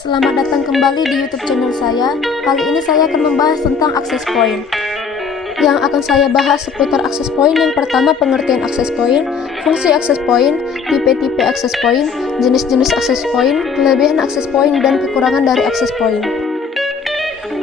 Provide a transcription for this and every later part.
Selamat datang kembali di YouTube channel saya. Kali ini saya akan membahas tentang access point. Yang akan saya bahas seputar access point, yang pertama pengertian access point, fungsi access point, tipe-tipe access point, jenis-jenis access point, kelebihan access point, dan kekurangan dari access point.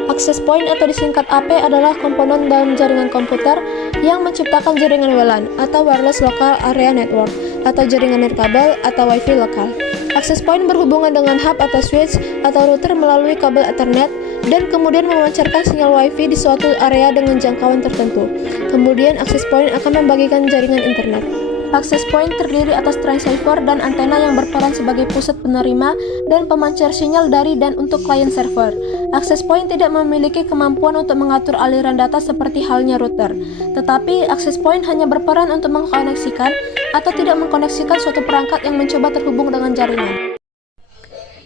Access point atau disingkat AP adalah komponen dalam jaringan komputer yang menciptakan jaringan WLAN atau Wireless Local Area Network atau jaringan nirkabel atau WiFi lokal. Access point berhubungan dengan hub atau switch atau router melalui kabel Ethernet dan kemudian memancarkan sinyal WiFi di suatu area dengan jangkauan tertentu. Kemudian access point akan membagikan jaringan internet. Access point terdiri atas transceiver dan antena yang berperan sebagai pusat penerima dan pemancar sinyal dari dan untuk klien server. Access point tidak memiliki kemampuan untuk mengatur aliran data seperti halnya router, tetapi access point hanya berperan untuk mengkoneksikan atau tidak mengkoneksikan suatu perangkat yang mencoba terhubung dengan jaringan.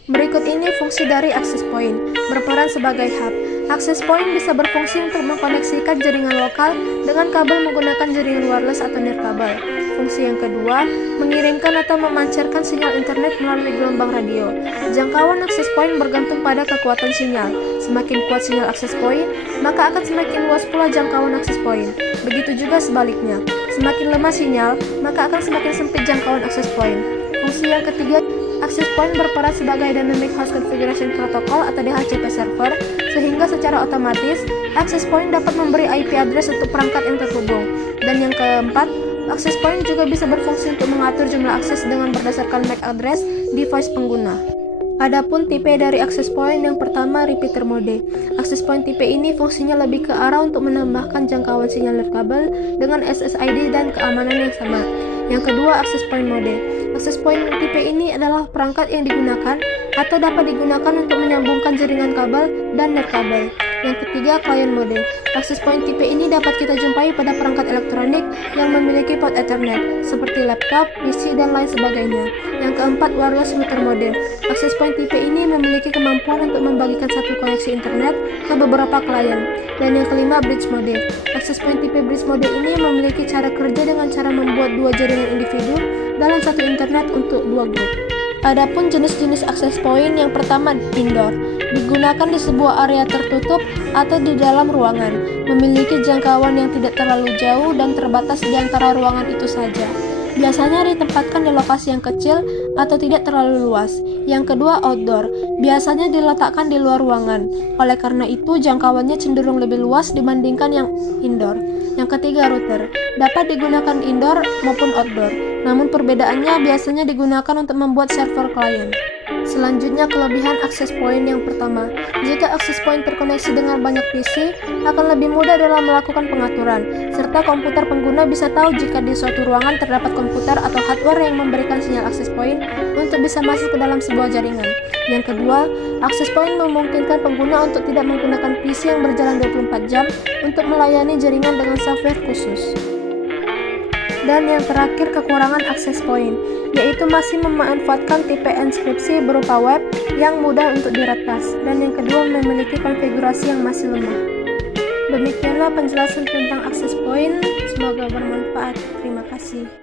Berikut ini fungsi dari access point. Berperan sebagai hub. Access point bisa berfungsi untuk mengkoneksikan jaringan lokal dengan kabel menggunakan jaringan wireless atau nirkabel. Fungsi yang kedua, mengirimkan atau memancarkan sinyal internet melalui gelombang radio. Jangkauan access point bergantung pada kekuatan sinyal. Semakin kuat sinyal access point, maka akan semakin luas pula jangkauan access point. Begitu juga sebaliknya. Semakin lemah sinyal, maka akan semakin sempit jangkauan access point. Fungsi yang ketiga, access point berperan sebagai Dynamic Host Configuration Protocol atau DHCP server, sehingga secara otomatis access point dapat memberi IP address untuk perangkat yang terhubung. Dan yang keempat, access point juga bisa berfungsi untuk mengatur jumlah akses dengan berdasarkan MAC address device pengguna. Adapun tipe dari access point, yang pertama repeater mode. Access point tipe ini fungsinya lebih ke arah untuk menambahkan jangkauan sinyal nirkabel dengan SSID dan keamanan yang sama. Yang kedua, access point mode. Access point tipe ini adalah perangkat yang digunakan atau dapat digunakan untuk menyambungkan jaringan kabel dan nirkabel. Yang ketiga, client mode. Access point tipe ini dapat kita jumpai pada perangkat elektronik yang memiliki port Ethernet, seperti laptop, PC, dan lain sebagainya. Yang keempat, wireless router mode. Access point tipe ini memiliki kemampuan untuk membagikan satu koneksi internet ke beberapa klien. Dan yang kelima, bridge mode. Access point tipe bridge mode ini memiliki cara kerja dengan cara membuat dua jaringan individu dalam satu internet untuk dua grup. Adapun jenis-jenis access point, yang pertama indoor, digunakan di sebuah area tertutup atau di dalam ruangan, memiliki jangkauan yang tidak terlalu jauh dan terbatas di antara ruangan itu saja. Biasanya ditempatkan di lokasi yang kecil atau tidak terlalu luas. Yang kedua, outdoor, biasanya diletakkan di luar ruangan. Oleh karena itu, jangkauannya cenderung lebih luas dibandingkan yang indoor. Yang ketiga, router, dapat digunakan indoor maupun outdoor. Namun perbedaannya biasanya digunakan untuk membuat server klien. Selanjutnya, kelebihan access point. Yang pertama, jika access point terkoneksi dengan banyak PC, akan lebih mudah dalam melakukan pengaturan, serta komputer pengguna bisa tahu jika di suatu ruangan terdapat komputer atau hardware yang memberikan sinyal access point untuk bisa masuk ke dalam sebuah jaringan. Yang kedua, access point memungkinkan pengguna untuk tidak menggunakan PC yang berjalan 24 jam untuk melayani jaringan dengan software khusus. Dan yang terakhir, kekurangan access point, yaitu masih memanfaatkan tipe enkripsi berupa web yang mudah untuk diretas, dan yang kedua memiliki konfigurasi yang masih lemah. Demikianlah penjelasan tentang access point, semoga bermanfaat. Terima kasih.